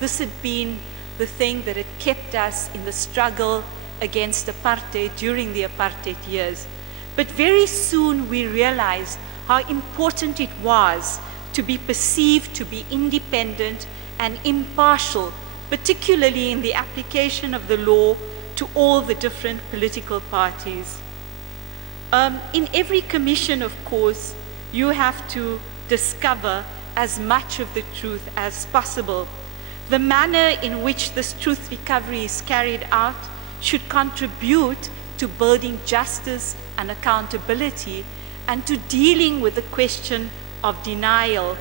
this had been the thing that had kept us in the struggle against apartheid during the apartheid years. But very soon we realized how important it was to be perceived to be independent and impartial, particularly in the application of the law to all the different political parties. In every commission, of course, you have to discover as much of the truth as possible. The manner in which this truth recovery is carried out should contribute to building justice and accountability and to dealing with the question of denial.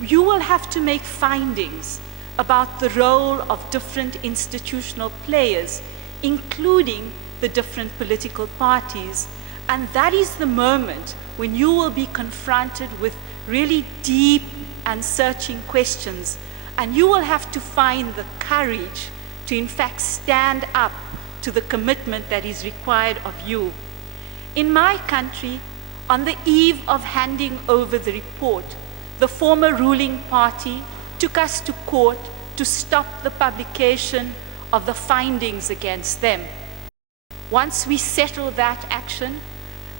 You will have to make findings about the role of different institutional players, including the different political parties. And that is the moment when you will be confronted with really deep and searching questions. And you will have to find the courage to, in fact, stand up to the commitment that is required of you. In my country, on the eve of handing over the report, the former ruling party took us to court to stop the publication of the findings against them. Once we settled that action,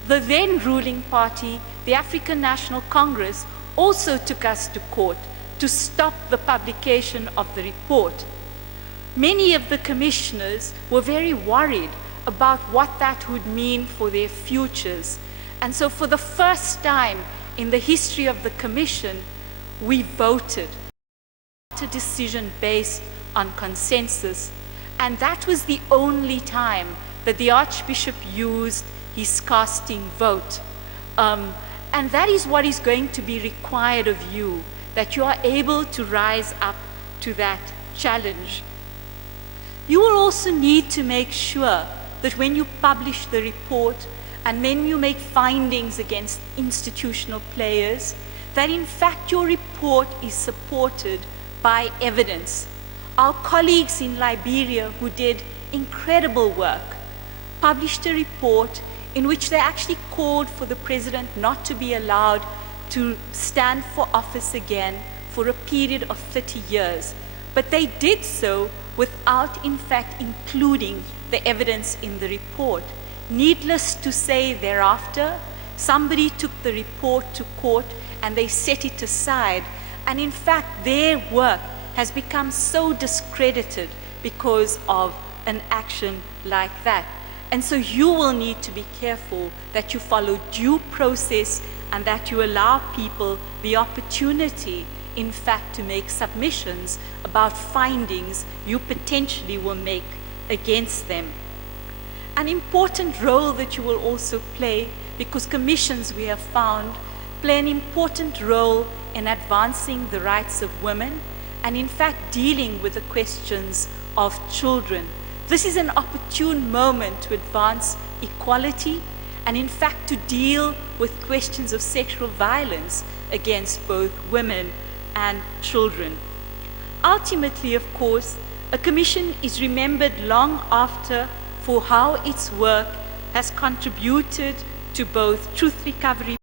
the then ruling party, the African National Congress, also took us to court to stop the publication of the report. Many of the commissioners were very worried about what that would mean for their futures. And so for the first time in the history of the commission, we voted a decision based on consensus. And that was the only time that the Archbishop used his casting vote. And that is what is going to be required of you, that you are able to rise up to that challenge. You will also need to make sure that when you publish the report and when you make findings against institutional players, that in fact your report is supported by evidence. Our colleagues in Liberia who did incredible work published a report in which they actually called for the president not to be allowed to stand for office again for a period of 30 years. But they did so without, in fact, including the evidence in the report. Needless to say, thereafter, somebody took the report to court and they set it aside. And in fact, their work has become so discredited because of an action like that. And so you will need to be careful that you follow due process and that you allow people the opportunity, in fact, to make submissions about findings you potentially will make against them. An important role that you will also play, because commissions we have found play an important role in advancing the rights of women and in fact dealing with the questions of children. This is an opportune moment to advance equality and in fact to deal with questions of sexual violence against both women and children. Ultimately, of course, a commission is remembered long after for how its work has contributed to both truth recovery,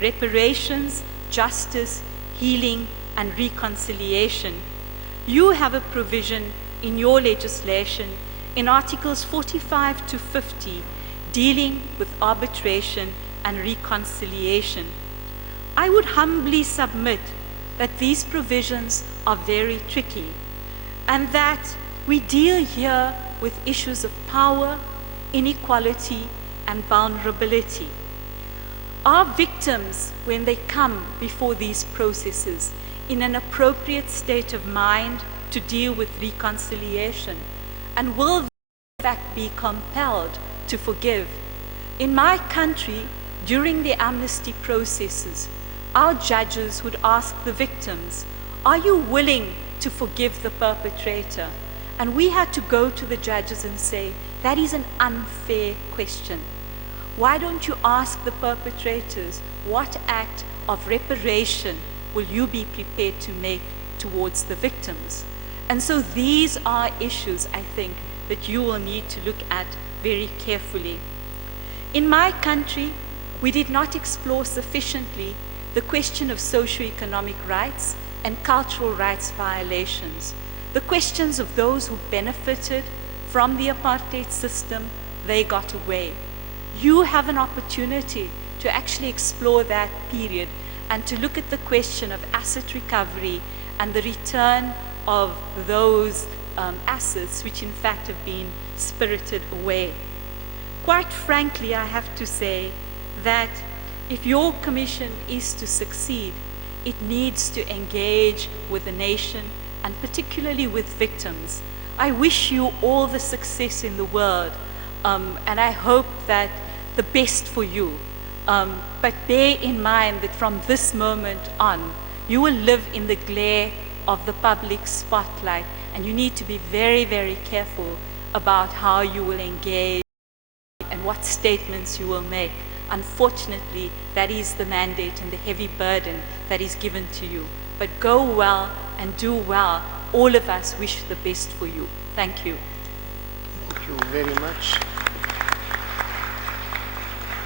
reparations, justice, healing, and reconciliation. You have a provision in your legislation in Articles 45 to 50 dealing with arbitration and reconciliation. I would humbly submit that these provisions are very tricky and that we deal here with issues of power, inequality, and vulnerability. Are victims, when they come before these processes, in an appropriate state of mind to deal with reconciliation? And will they in fact be compelled to forgive? In my country, during the amnesty processes, our judges would ask the victims, are you willing to forgive the perpetrator? And we had to go to the judges and say, that is an unfair question. Why don't you ask the perpetrators, what act of reparation will you be prepared to make towards the victims? And so these are issues, I think, that you will need to look at very carefully. In my country, we did not explore sufficiently the question of socioeconomic rights and cultural rights violations. The questions of those who benefited from the apartheid system, they got away. You have an opportunity to actually explore that period and to look at the question of asset recovery and the return of those assets which in fact have been spirited away. Quite frankly, I have to say that if your commission is to succeed, it needs to engage with the nation and particularly with victims. I wish you all the success in the world, and I hope that the best for you. But bear in mind that from this moment on, you will live in the glare of the public spotlight, and you need to be very, very careful about how you will engage and what statements you will make. Unfortunately, that is the mandate and the heavy burden that is given to you. But go well and do well. All of us wish the best for you. Thank you. Thank you very much.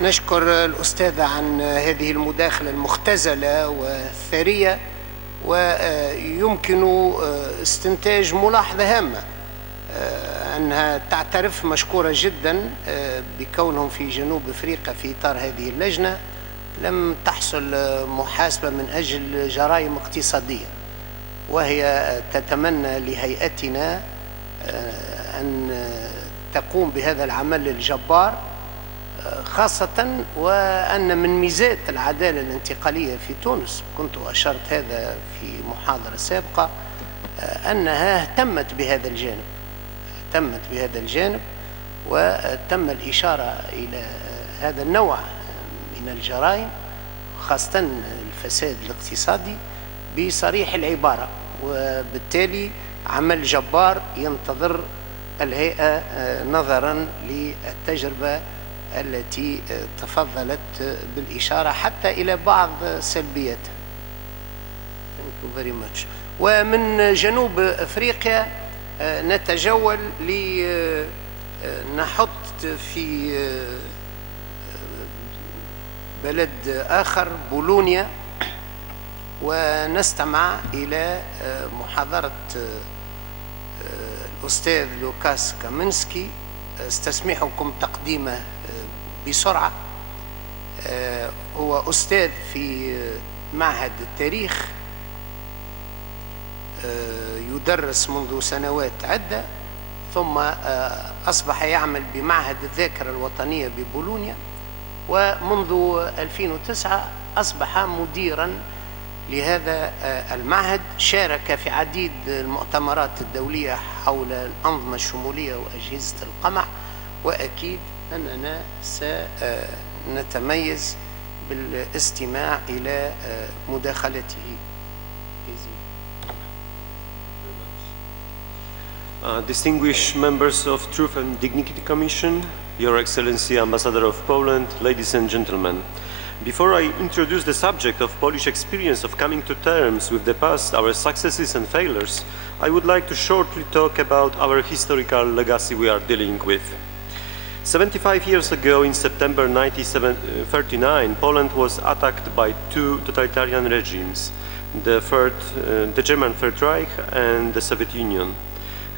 نشكر الأستاذة عن هذه المداخلة المختزلة والثرية، ويمكن استنتاج ملاحظة هامة أنها تعترف مشكورة جدا بكونهم في جنوب أفريقيا في إطار هذه اللجنة لم تحصل محاسبة من أجل جرائم اقتصادية، وهي تتمنى لهيئتنا أن تقوم بهذا العمل الجبار، خاصة وأن من ميزات العدالة الانتقالية في تونس، كنت أشرت هذا في محاضرة سابقة، أنها اهتمت بهذا الجانب وتم الإشارة إلى هذا النوع من الجرائم، خاصة الفساد الاقتصادي بصريح العبارة، وبالتالي عمل جبار ينتظر الهيئة نظرا للتجربة التي تفضلت بالإشارة حتى إلى بعض سلبياتها. Thank you very much. ومن جنوب أفريقيا نتجول لنحط في بلد آخر بولونيا، ونستمع إلى محاضرة الأستاذ لوكاس كامينسكي. استسمحكم تقديمه بسرعة. هو أستاذ في معهد التاريخ، يدرس منذ سنوات عدة، ثم أصبح يعمل بمعهد الذاكرة الوطنية ببولونيا، ومنذ 2009 أصبح مديرا لهذا المعهد. شارك في عديد المؤتمرات الدولية حول الأنظمة الشمولية وأجهزة القمع، وأكيد أننا سنتميز بالاستماع إلى مداخلته. Distinguished members of Truth and Dignity Commission, Your Excellency Ambassador of Poland, ladies and gentlemen. Before I introduce the subject of Polish experience of coming to terms with the past, our successes and failures, I would like to shortly talk about our historical legacy we are dealing with. 75 years ago, in September 1939, Poland was attacked by two totalitarian regimes, the German Third Reich and the Soviet Union.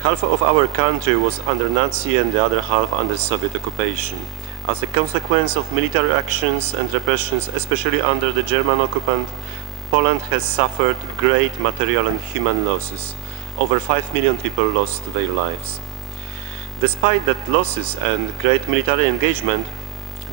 Half of our country was under Nazi and the other half under Soviet occupation. As a consequence of military actions and repressions, especially under the German occupant, Poland has suffered great material and human losses. Over 5 million people lost their lives. Despite that losses and great military engagement,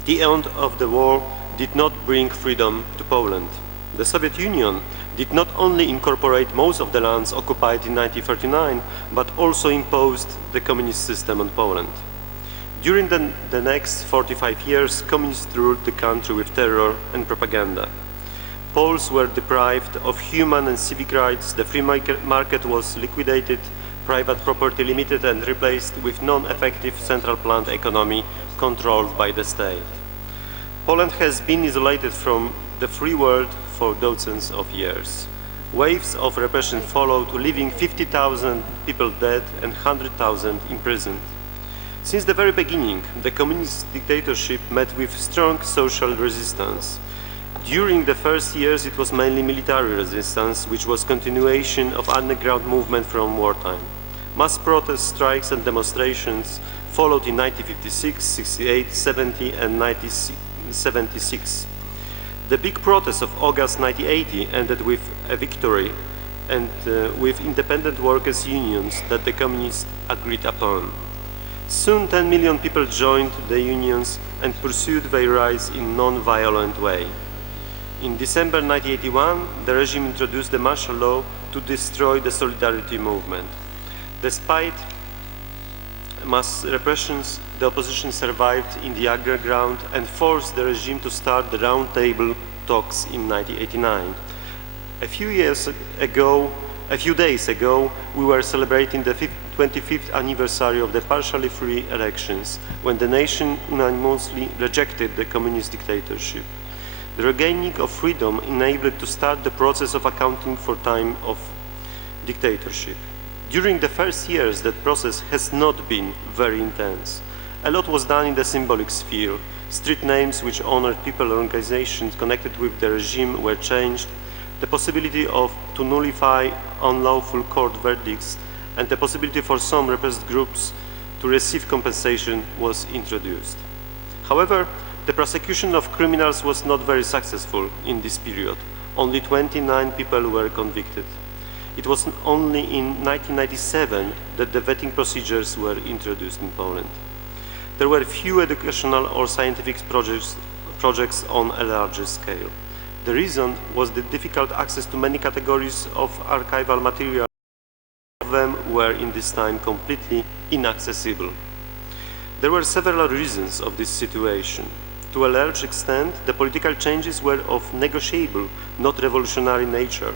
the end of the war did not bring freedom to Poland. The Soviet Union did not only incorporate most of the lands occupied in 1939, but also imposed the communist system on Poland. During the next 45 years, communists ruled the country with terror and propaganda. Poles were deprived of human and civic rights, the free market was liquidated, private property limited and replaced with non-effective central planned economy controlled by the state. Poland has been isolated from the free world for dozens of years. Waves of repression followed, leaving 50,000 people dead and 100,000 imprisoned. Since the very beginning, the communist dictatorship met with strong social resistance. During the first years, it was mainly military resistance, which was continuation of underground movement from wartime. Mass protests, strikes and demonstrations followed in 1956, 68, 70 and 1976. The big protests of August 1980 ended with a victory and with independent workers' unions that the communists agreed upon. Soon 10 million people joined the unions and pursued their rights in non-violent way. In December 1981, the regime introduced the martial law to destroy the solidarity movement. Despite mass repressions, the opposition survived in the underground and forced the regime to start the round table talks in 1989. A few days ago, we were celebrating the 25th anniversary of the partially free elections, when the nation unanimously rejected the communist dictatorship. The regaining of freedom enabled to start the process of accounting for time of dictatorship. During the first years, that process has not been very intense. A lot was done in the symbolic sphere. Street names which honored people or organizations connected with the regime were changed. The possibility to nullify unlawful court verdicts and the possibility for some repressed groups to receive compensation was introduced. However, the prosecution of criminals was not very successful in this period. Only 29 people were convicted. It was only in 1997 that the vetting procedures were introduced in Poland. There were few educational or scientific projects on a larger scale. The reason was the difficult access to many categories of archival material. Some of them were in this time completely inaccessible. There were several reasons of this situation. To a large extent, the political changes were of negotiable, not revolutionary nature,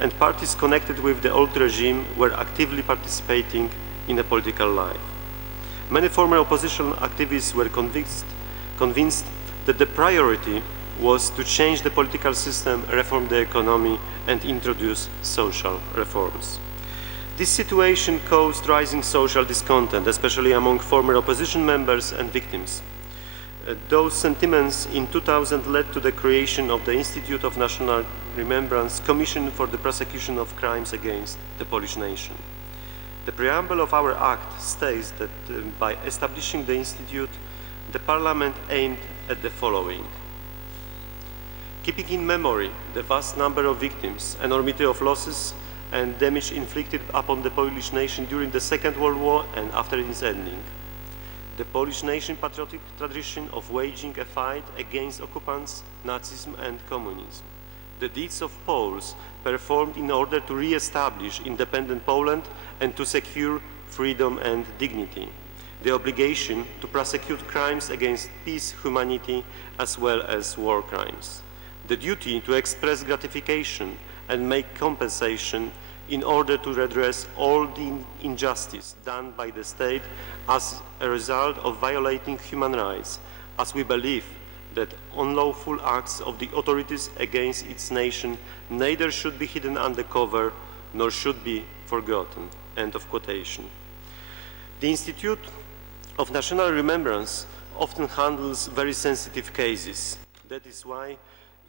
and parties connected with the old regime were actively participating in the political life. Many former opposition activists were convinced that the priority was to change the political system, reform the economy, and introduce social reforms. This situation caused rising social discontent, especially among former opposition members and victims. Those sentiments in 2000 led to the creation of the Institute of National Remembrance Commission for the Prosecution of Crimes Against the Polish Nation. The preamble of our act states that by establishing the institute, the Parliament aimed at the following: keeping in memory the vast number of victims, enormity of losses and damage inflicted upon the Polish nation during the Second World War and after its ending. The Polish nation patriotic tradition of waging a fight against occupants, Nazism and communism. The deeds of Poles performed in order to re-establish independent Poland and to secure freedom and dignity. The obligation to prosecute crimes against peace, humanity, as well as war crimes. The duty to express gratification and make compensation in order to redress all the injustice done by the state as a result of violating human rights, as we believe that unlawful acts of the authorities against its nation neither should be hidden under cover nor should be forgotten. End of quotation. The Institute of National Remembrance often handles very sensitive cases. That is why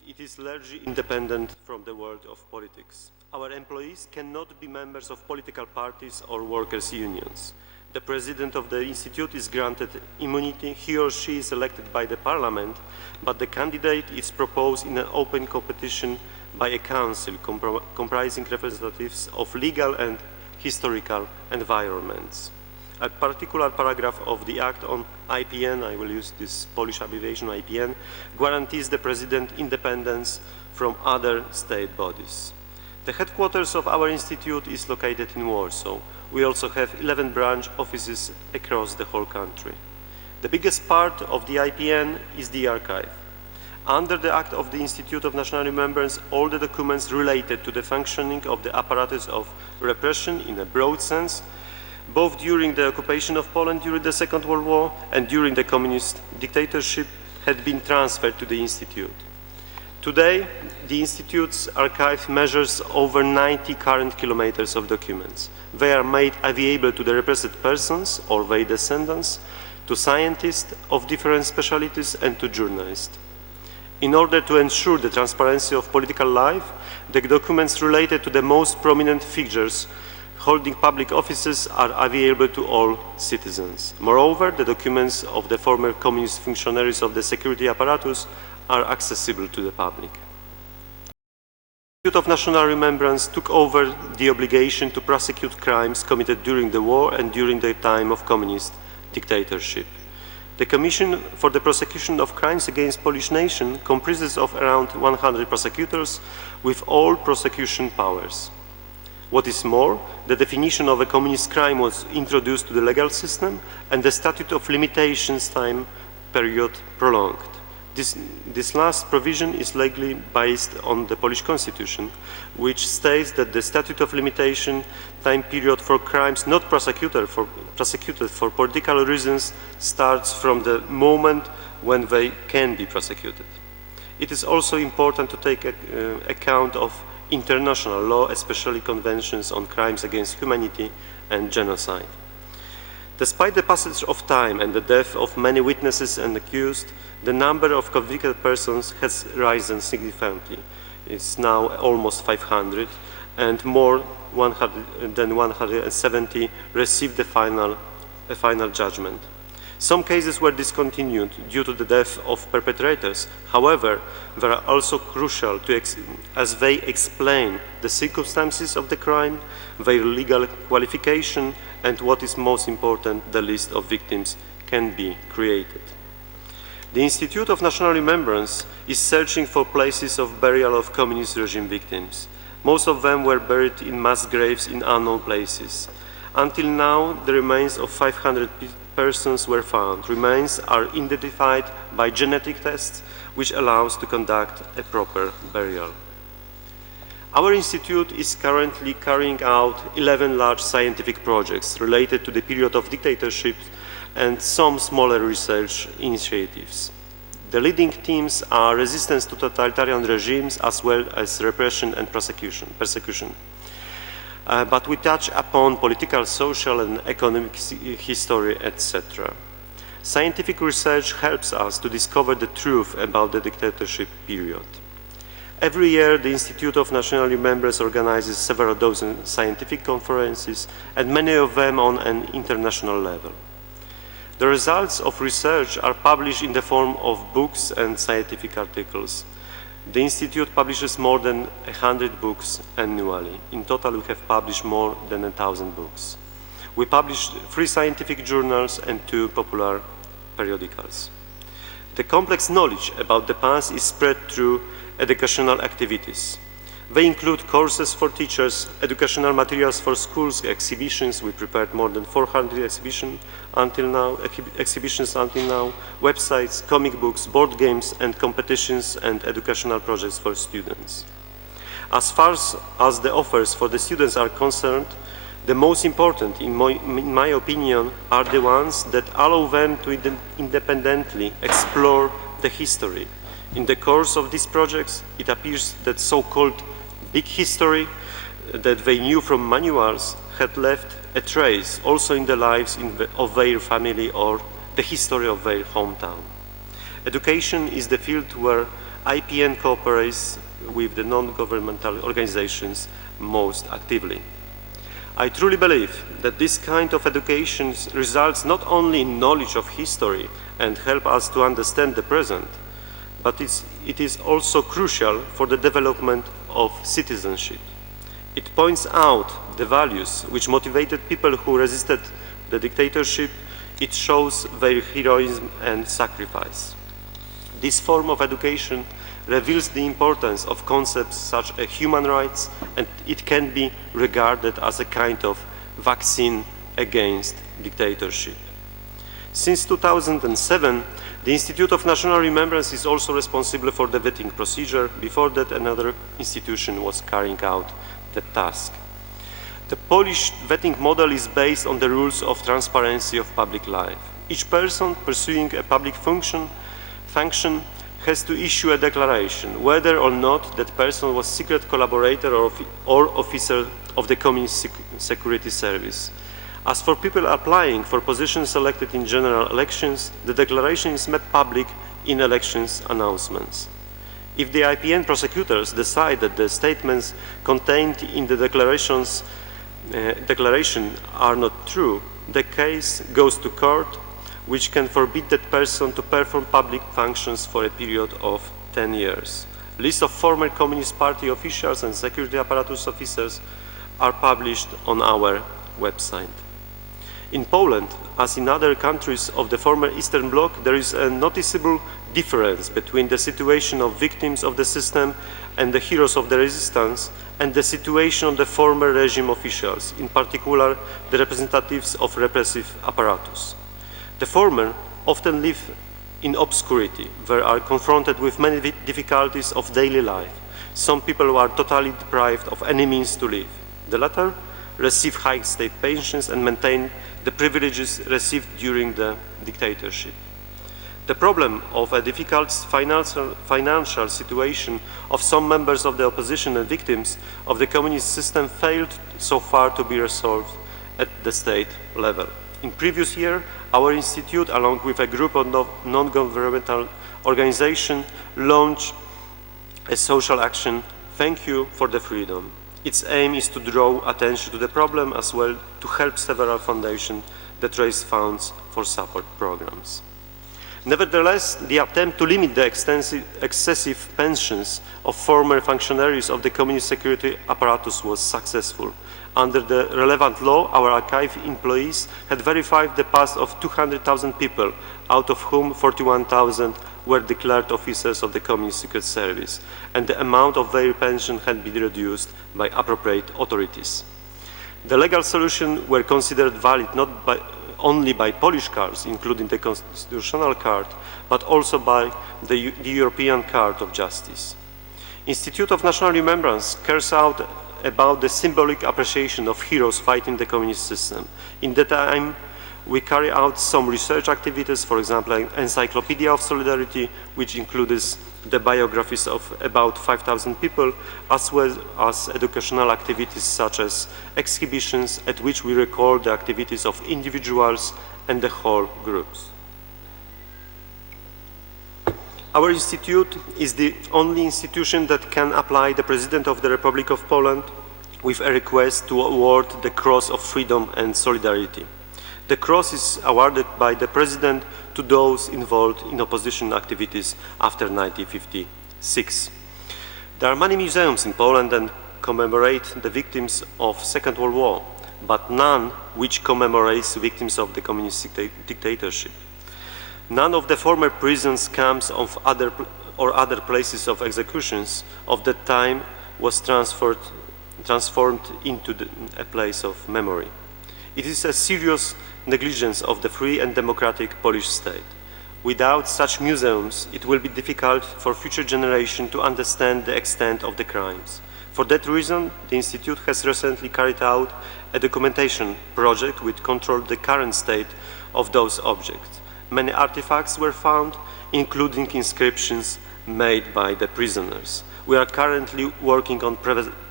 it is largely independent from the world of politics. Our employees cannot be members of political parties or workers' unions. The president of the institute is granted immunity. He or she is elected by the parliament, but the candidate is proposed in an open competition by a council comprising representatives of legal and historical environments. A particular paragraph of the Act on IPN, I will use this Polish abbreviation IPN, guarantees the president independence from other state bodies. The headquarters of our institute is located in Warsaw. We also have 11 branch offices across the whole country. The biggest part of the IPN is the archive. Under the Act of the Institute of National Remembrance, all the documents related to the functioning of the apparatus of repression in a broad sense, both during the occupation of Poland during the Second World War and during the communist dictatorship, had been transferred to the Institute. Today, the Institute's archive measures over 90 current kilometers of documents. They are made available to the repressed persons or their descendants, to scientists of different specialties and to journalists. In order to ensure the transparency of political life, the documents related to the most prominent figures holding public offices are available to all citizens. Moreover, the documents of the former communist functionaries of the security apparatus are accessible to the public. The Institute of National Remembrance took over the obligation to prosecute crimes committed during the war and during the time of communist dictatorship. The Commission for the Prosecution of Crimes Against Polish Nation comprises of around 100 prosecutors with all prosecution powers. What is more, the definition of a communist crime was introduced to the legal system and the statute of limitations time period prolonged. This last provision is legally based on the Polish Constitution, which states that the statute of limitation time period for crimes not prosecuted for political reasons starts from the moment when they can be prosecuted. It is also important to take account of international law, especially conventions on crimes against humanity and genocide. Despite the passage of time and the death of many witnesses and accused, the number of convicted persons has risen significantly. It's now almost 500, and more than 170 received a final judgment. Some cases were discontinued due to the death of perpetrators. However, they are also crucial as they explain the circumstances of the crime, their legal qualification, and what is most important, the list of victims can be created. The Institute of National Remembrance is searching for places of burial of communist regime victims. Most of them were buried in mass graves in unknown places. Until now, the remains of 500 persons were found. Remains are identified by genetic tests, which allows to conduct a proper burial. Our institute is currently carrying out 11 large scientific projects related to the period of dictatorship and some smaller research initiatives. The leading themes are resistance to totalitarian regimes as well as repression and persecution. But we touch upon political, social, and economic history, etc. Scientific research helps us to discover the truth about the dictatorship period. Every year, the Institute of National Remembrance organizes several dozen scientific conferences, and many of them on an international level. The results of research are published in the form of books and scientific articles. The Institute publishes more than 100 books annually. In total, we have published more than 1,000 books. We publish 3 scientific journals and 2 popular periodicals. The complex knowledge about the past is spread through educational activities. They include courses for teachers, educational materials for schools, exhibitions. We prepared more than 400 exhibitions until now, websites, comic books, board games, and competitions and educational projects for students. As far as the offers for the students are concerned, the most important, in my opinion, are the ones that allow them to independently explore the history. In the course of these projects, it appears that so-called big history that they knew from manuals had left a trace also in the lives of their family or the history of their hometown. Education is the field where IPN cooperates with the non-governmental organizations most actively. I truly believe that this kind of education results not only in knowledge of history and help us to understand the present, but it is also crucial for the development of citizenship. It points out the values which motivated people who resisted the dictatorship. It shows their heroism and sacrifice. This form of education reveals the importance of concepts such as human rights, and it can be regarded as a kind of vaccine against dictatorship. Since 2007, the Institute of National Remembrance is also responsible for the vetting procedure. Before that, another institution was carrying out the task. The Polish vetting model is based on the rules of transparency of public life. Each person pursuing a public function has to issue a declaration whether or not that person was secret collaborator or officer of the Communist Security Service. As for people applying for positions selected in general elections, the declaration is made public in elections announcements. If the IPN prosecutors decide that the statements contained in the declaration are not true, the case goes to court, which can forbid that person to perform public functions for a period of 10 years. Lists of former Communist Party officials and security apparatus officers are published on our website. In Poland, as in other countries of the former Eastern Bloc, there is a noticeable difference between the situation of victims of the system and the heroes of the resistance and the situation of the former regime officials, in particular the representatives of repressive apparatus. The former often live in obscurity, they are confronted with many difficulties of daily life. Some people are totally deprived of any means to live. The latter receive high state pensions and maintain the privileges received during the dictatorship. The problem of a difficult financial situation of some members of the opposition and victims of the communist system failed so far to be resolved at the state level. In previous year, our institute, along with a group of non-governmental organizations, launched a social action, Thank You for the Freedom. Its aim is to draw attention to the problem as well to help several foundations that raise funds for support programs. Nevertheless, the attempt to limit the excessive pensions of former functionaries of the communist security apparatus was successful. Under the relevant law, our archive employees had verified the past of 200,000 people, out of whom 41,000 were declared officers of the Communist Secret Service, and the amount of their pension had been reduced by appropriate authorities. The legal solutions were considered valid not only by Polish courts, including the Constitutional Court, but also by the European Court of Justice. Institute of National Remembrance cares about the symbolic appreciation of heroes fighting the communist system. In that time, we carry out some research activities, for example, an Encyclopedia of Solidarity, which includes the biographies of about 5,000 people, as well as educational activities such as exhibitions at which we record the activities of individuals and the whole groups. Our institute is the only institution that can apply the President of the Republic of Poland with a request to award the Cross of Freedom and Solidarity. The cross is awarded by the President to those involved in opposition activities after 1956. There are many museums in Poland that commemorate the victims of the Second World War, but none which commemorates victims of the communist dictatorship. None of the former prisons, camps or other places of executions of that time was transformed into a place of memory. It is a serious negligence of the free and democratic Polish state. Without such museums, it will be difficult for future generations to understand the extent of the crimes. For that reason, the Institute has recently carried out a documentation project which controlled the current state of those objects. Many artifacts were found, including inscriptions made by the prisoners. We are currently working on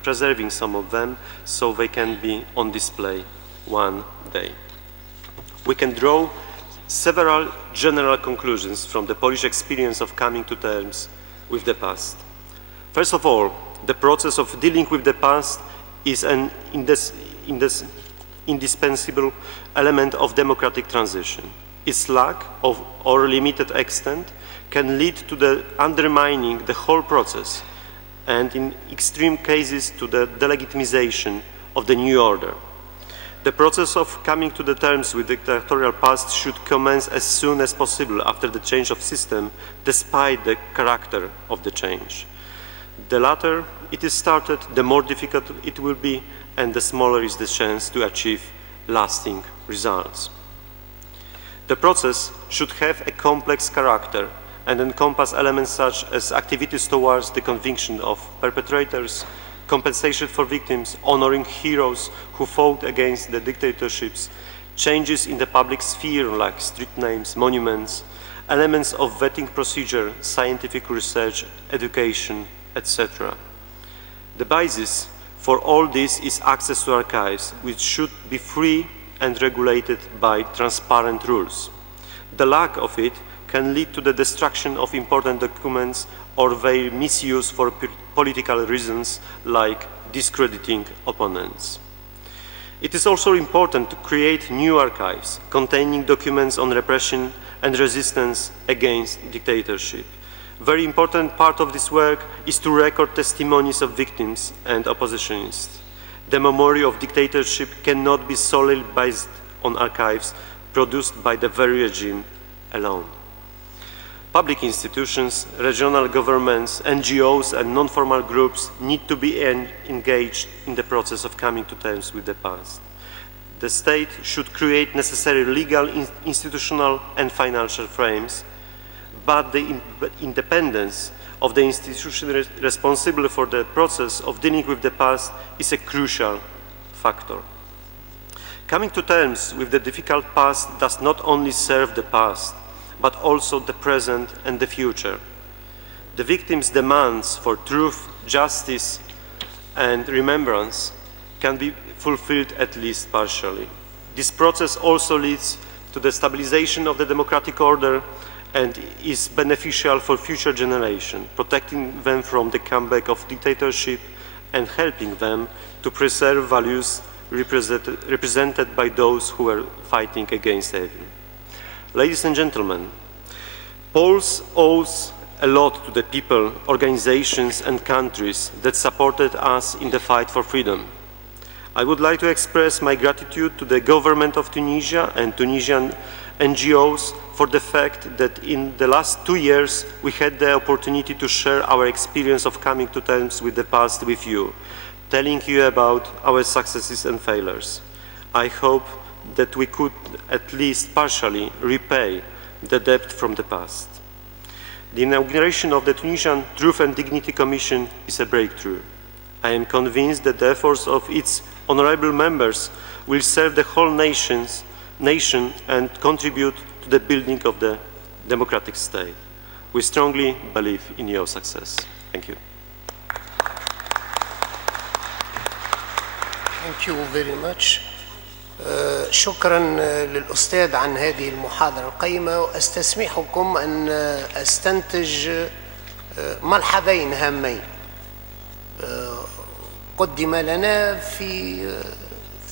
preserving some of them so they can be on display one day. We can draw several general conclusions from the Polish experience of coming to terms with the past. First of all, the process of dealing with the past is an indispensable element of democratic transition. Its lack of or limited extent can lead to the undermining the whole process and in extreme cases to the delegitimization of the new order. The process of coming to the terms with the dictatorial past should commence as soon as possible after the change of system, despite the character of the change. The latter it is started, the more difficult it will be, and the smaller is the chance to achieve lasting results. The process should have a complex character and encompass elements such as activities towards the conviction of perpetrators, compensation for victims, honoring heroes who fought against the dictatorships, changes in the public sphere like street names, monuments, elements of vetting procedure, scientific research, education, etc. The basis for all this is access to archives, which should be free and regulated by transparent rules. The lack of it can lead to the destruction of important documents or their misuse for political reasons like discrediting opponents. It is also important to create new archives containing documents on repression and resistance against dictatorship. A very important part of this work is to record testimonies of victims and oppositionists. The memory of dictatorship cannot be solely based on archives produced by the very regime alone. Public institutions, regional governments, NGOs and non-formal groups need to be engaged in the process of coming to terms with the past. The state should create necessary legal, institutional and financial frames, but the independence of the institution responsible for the process of dealing with the past is a crucial factor. Coming to terms with the difficult past does not only serve the past, but also the present and the future. The victims' demands for truth, justice, and remembrance can be fulfilled at least partially. This process also leads to the stabilization of the democratic order and is beneficial for future generations, protecting them from the comeback of dictatorship and helping them to preserve values represented by those who were fighting against evil. Ladies and gentlemen, Poles owes a lot to the people, organizations and countries that supported us in the fight for freedom. I would like to express my gratitude to the government of Tunisia and Tunisian NGOs for the fact that in the last 2 years we had the opportunity to share our experience of coming to terms with the past with you, telling you about our successes and failures. I hope that we could at least partially repay the debt from the past. The inauguration of the Tunisian Truth and Dignity Commission is a breakthrough. I am convinced that the efforts of its honorable members will serve the whole nation and contribute to the building of the democratic state. We strongly believe in your success. Thank you. Thank you very much. شكرا للأستاذ عن هذه المحاضرة القيمة، وأستسمحكم أن أستنتج ملحظين هامين قدم لنا في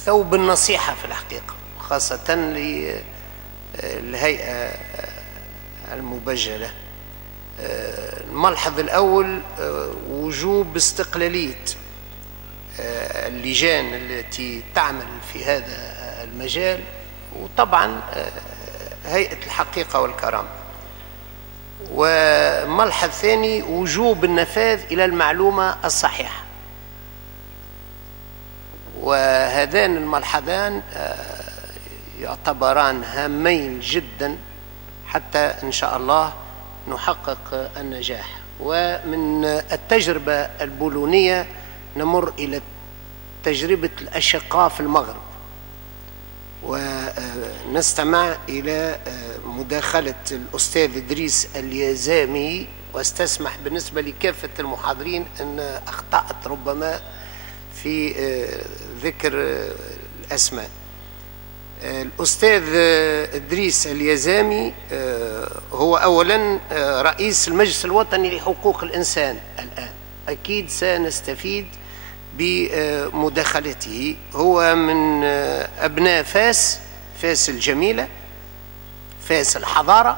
ثوب النصيحة في الحقيقة، خاصة للهيئة المبجلة. الملحظ الأول وجوب استقلالية اللجان التي تعمل في هذا المجال، وطبعا هيئة الحقيقة والكرامة. وملحظ ثاني وجوب النفاذ إلى المعلومة الصحيحة. وهذان الملحظان يعتبران هامين جدا حتى إن شاء الله نحقق النجاح. ومن التجربة البولونية نمر إلى تجربة الأشقاء في المغرب، ونستمع إلى مداخلة الأستاذ إدريس اليزامي. واستسمح بالنسبة لكافة المحاضرين أن أخطأت ربما في ذكر الأسماء. الأستاذ إدريس اليزامي هو أولا رئيس المجلس الوطني لحقوق الإنسان الآن، أكيد سنستفيد بمداخلته. هو من أبناء فاس الجميلة، فاس الحضارة،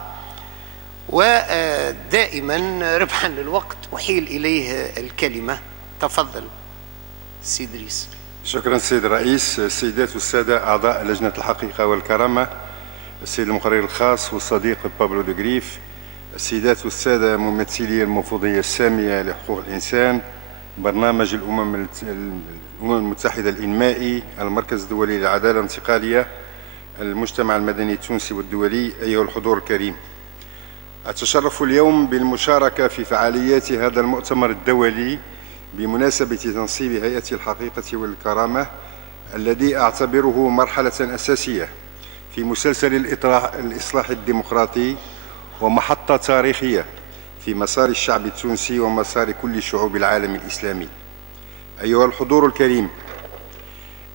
ودائما ربحا للوقت أحيل إليه الكلمة. تفضل سي إدريس. شكرا سيد الرئيس. السيدات والسادة أعضاء لجنة الحقيقة والكرامة، السيد المقرر الخاص والصديق بابلو دوغريف، السيدات والسادة ممثلي المفوضية السامية لحقوق الإنسان، برنامج الأمم المتحدة الإنمائي، المركز الدولي للعدالة الانتقالية، المجتمع المدني التونسي والدولي، أيها الحضور الكريم، أتشرف اليوم بالمشاركة في فعاليات هذا المؤتمر الدولي بمناسبة تنصيب هيئة الحقيقة والكرامة، الذي أعتبره مرحلة أساسية في مسلسل الإصلاح الديمقراطي ومحطة تاريخية في مسار الشعب التونسي ومسار كل شعوب العالم الإسلامي. أيها الحضور الكريم،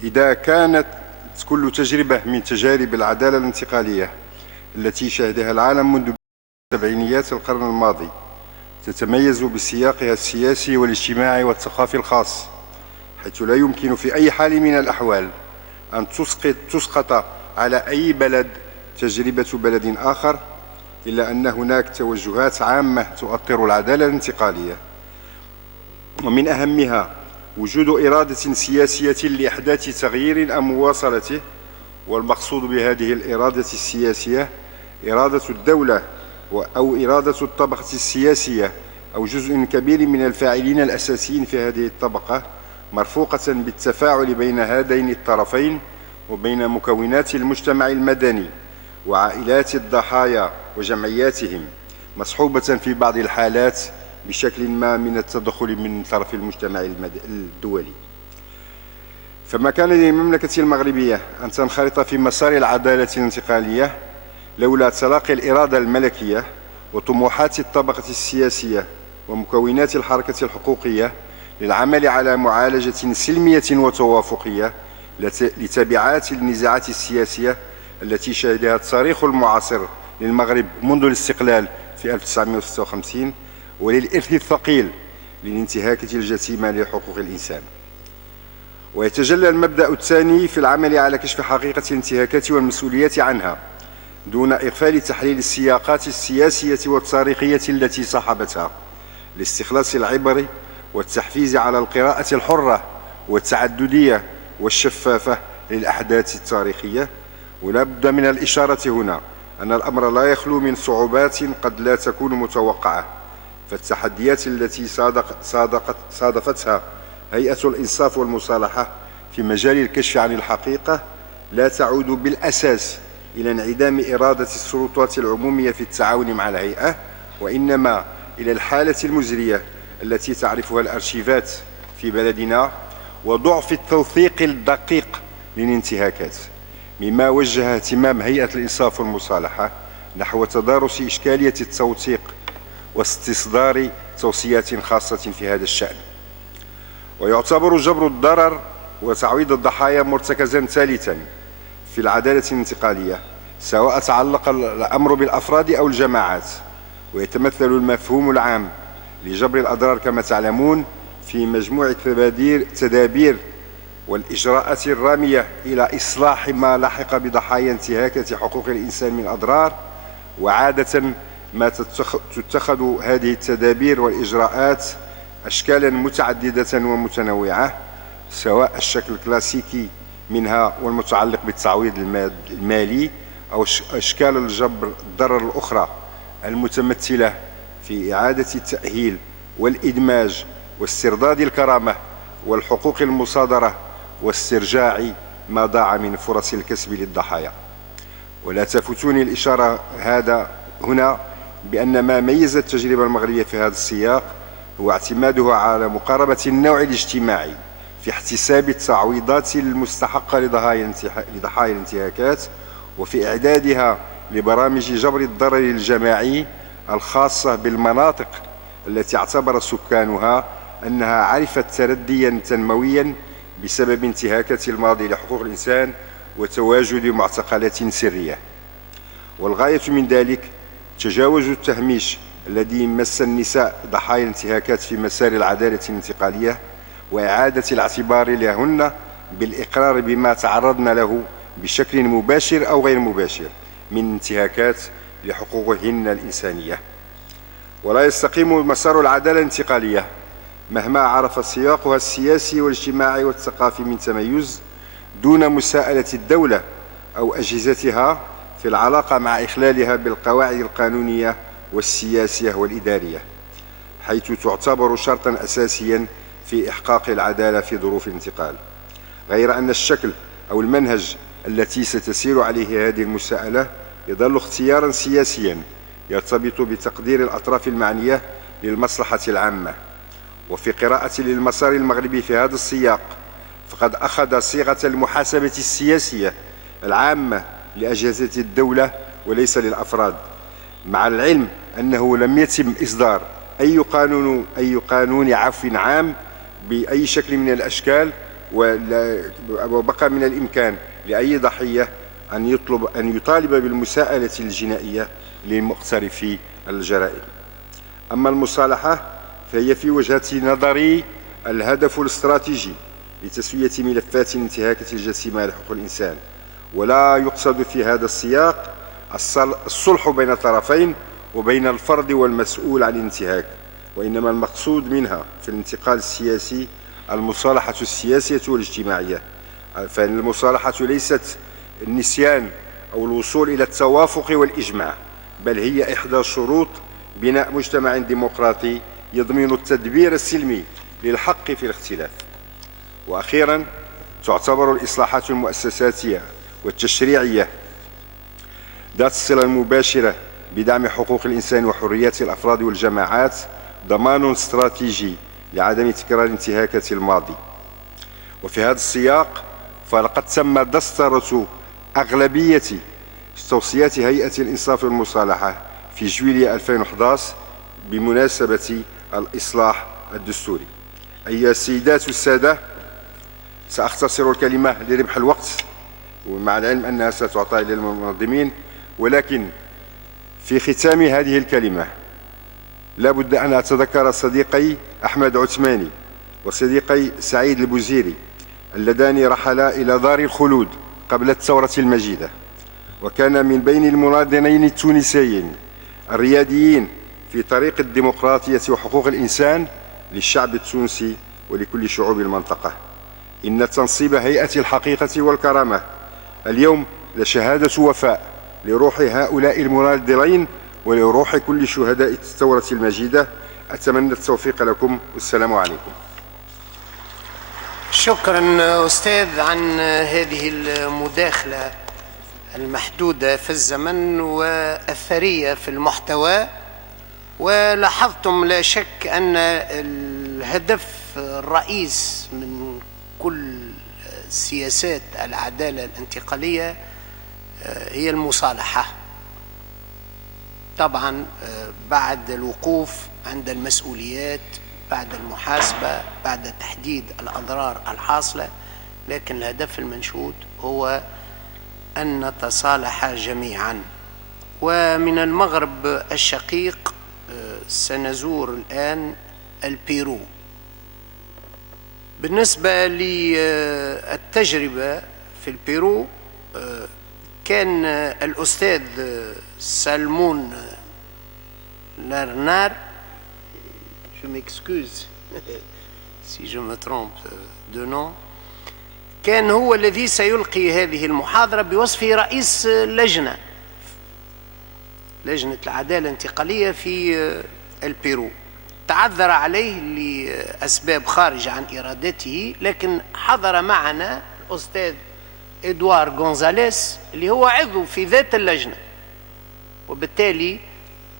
إذا كانت كل تجربة من تجارب العدالة الانتقالية التي شهدها العالم منذ سبعينيات القرن الماضي تتميز بسياقها السياسي والاجتماعي والثقافي الخاص، حيث لا يمكن في أي حال من الأحوال أن تسقط على أي بلد تجربة بلد آخر، إلا أن هناك توجهات عامة تؤطر العدالة الانتقالية، ومن أهمها وجود إرادة سياسية لإحداث تغيير أو مواصلته. والمقصود بهذه الإرادة السياسية إرادة الدولة أو إرادة الطبقة السياسية أو جزء كبير من الفاعلين الأساسيين في هذه الطبقة، مرفوقة بالتفاعل بين هذين الطرفين وبين مكونات المجتمع المدني وعائلات الضحايا وجمعياتهم، مصحوبة في بعض الحالات بشكل ما من التدخل من طرف المجتمع الدولي. فما كان للمملكة المغربية أن تنخرط في مسار العدالة الانتقالية لولا تلاقي الإرادة الملكية وطموحات الطبقة السياسية ومكونات الحركة الحقوقية للعمل على معالجة سلمية وتوافقية لتبعات النزاعات السياسية التي شهدها التاريخ المعاصر للمغرب منذ الاستقلال في 1956 وللإرث الثقيل للانتهاكات الجسيمة لحقوق الإنسان. ويتجلى المبدأ الثاني في العمل على كشف حقيقة الانتهاكات والمسؤوليات عنها دون إغفال تحليل السياقات السياسية والتاريخية التي صاحبتها لاستخلاص العبر والتحفيز على القراءة الحرة والتعددية والشفافة للأحداث التاريخية. ولا بد من الإشارة هنا أن الأمر لا يخلو من صعوبات قد لا تكون متوقعة، فالتحديات التي صادفتها هيئة الإنصاف والمصالحة في مجال الكشف عن الحقيقة لا تعود بالأساس إلى انعدام إرادة السلطات العمومية في التعاون مع الهيئة، وإنما إلى الحالة المزرية التي تعرفها الأرشيفات في بلدنا وضعف التوثيق الدقيق للانتهاكات، مما وجه اهتمام هيئة الإنصاف والمصالحة نحو تدارس إشكالية التوثيق واستصدار توصيات خاصة في هذا الشأن. ويعتبر جبر الضرر وتعويض الضحايا مرتكزا ثالثا في العدالة الانتقالية، سواء تعلق الأمر بالأفراد أو الجماعات، ويتمثل المفهوم العام لجبر الأضرار كما تعلمون في مجموعة تدابير والإجراءات الرامية إلى إصلاح ما لحق بضحايا انتهاكات حقوق الإنسان من أضرار. وعادة ما تتخذ هذه التدابير والإجراءات أشكالا متعددة ومتنوعة، سواء الشكل الكلاسيكي منها والمتعلق بالتعويض المالي، أو أشكال الجبر الضرر الأخرى المتمثلة في إعادة التأهيل والإدماج واسترداد الكرامة والحقوق المصادرة واسترجاع ما ضاع من فرص الكسب للضحايا. ولا تفوتني الإشارة هنا بأن ما ميز التجربة المغربية في هذا السياق هو اعتمادها على مقاربة النوع الاجتماعي في احتساب التعويضات المستحقة لضحايا الانتهاكات، وفي إعدادها لبرامج جبر الضرر الجماعي الخاصة بالمناطق التي اعتبر سكانها أنها عرفت ترديا تنمويا بسبب انتهاكات الماضي لحقوق الإنسان وتواجد معتقلات سرية. والغاية من ذلك تجاوز التهميش الذي مس النساء ضحايا الانتهاكات في مسار العدالة الانتقالية، وإعادة الاعتبار لهن بالإقرار بما تعرضن له بشكل مباشر أو غير مباشر من انتهاكات لحقوقهن الإنسانية. ولا يستقيم مسار العدالة الانتقالية مهما عرف سياقها السياسي والاجتماعي والثقافي من تميز دون مساءلة الدولة أو أجهزتها في العلاقة مع إخلالها بالقواعد القانونية والسياسية والإدارية، حيث تعتبر شرطا أساسيا في إحقاق العدالة في ظروف الانتقال. غير أن الشكل أو المنهج التي ستسير عليه هذه المساءلة يظل اختيارا سياسيا يرتبط بتقدير الأطراف المعنية للمصلحة العامة. وفي قراءة للمسار المغربي في هذا السياق فقد أخذ صيغة المحاسبة السياسية العامة لأجهزة الدولة وليس للأفراد، مع العلم أنه لم يتم إصدار أي قانون عفو عام بأي شكل من الأشكال، وبقى من الإمكان لأي ضحية أن يطالب بالمساءلة الجنائية لمقترفي الجرائم. أما المصالحة فهي في وجهة نظري الهدف الاستراتيجي لتسوية ملفات الانتهاكات الجسيمة لحقوق الإنسان، ولا يقصد في هذا السياق الصلح بين الطرفين وبين الفرد والمسؤول عن الانتهاك، وإنما المقصود منها في الانتقال السياسي المصالحة السياسية والاجتماعية. فإن المصالحة ليست النسيان أو الوصول إلى التوافق والإجماع، بل هي إحدى شروط بناء مجتمع ديمقراطي يضمن التدبير السلمي للحق في الاختلاف. وأخيرا، تعتبر الإصلاحات المؤسساتية والتشريعية ذات الصلة المباشرة بدعم حقوق الإنسان وحريات الأفراد والجماعات ضمان استراتيجي لعدم تكرار انتهاكات الماضي. وفي هذا السياق فلقد تم دسترة أغلبية توصيات هيئة الإنصاف والمصالحة في جويلية 2011 بمناسبة الإصلاح الدستوري. أيها السيدات والسادة، سأختصر الكلمة لربح الوقت، ومع العلم أنها ستعطى إلى المنظمين، ولكن في ختام هذه الكلمة لا بد أن أتذكر صديقي أحمد عثماني وصديقي سعيد البوزيري اللذان رحلا إلى دار الخلود قبل الثورة المجيدة، وكان من بين المناضلين التونسيين الرياديين في طريق الديمقراطية وحقوق الإنسان للشعب التونسي ولكل شعوب المنطقة. إن تنصيب هيئة الحقيقة والكرامة اليوم لشهادة وفاء لروح هؤلاء المناضلين ولروح كل شهداء الثورة المجيدة. أتمنى التوفيق لكم، والسلام عليكم. شكرا أستاذ عن هذه المداخلة المحدودة في الزمن والثرية في المحتوى. ولاحظتم لا شك أن الهدف الرئيس من كل سياسات العدالة الانتقالية هي المصالحة، طبعا بعد الوقوف عند المسؤوليات، بعد المحاسبة، بعد تحديد الأضرار الحاصلة، لكن الهدف المنشود هو أن نتصالح جميعا. ومن المغرب الشقيق سنزور الآن البيرو. بالنسبة للتجربة في البيرو كان الأستاذ سالمون لارنار، je m'excuse si je me trompe de nom، كان هو الذي سيلقي هذه المحاضرة بوصفه رئيس لجنة العدالة الانتقالية في البيرو. تعذر عليه لأسباب خارجة عن إرادته، لكن حضر معنا الأستاذ إدوار غونزاليس اللي هو عضو في ذات اللجنة، وبالتالي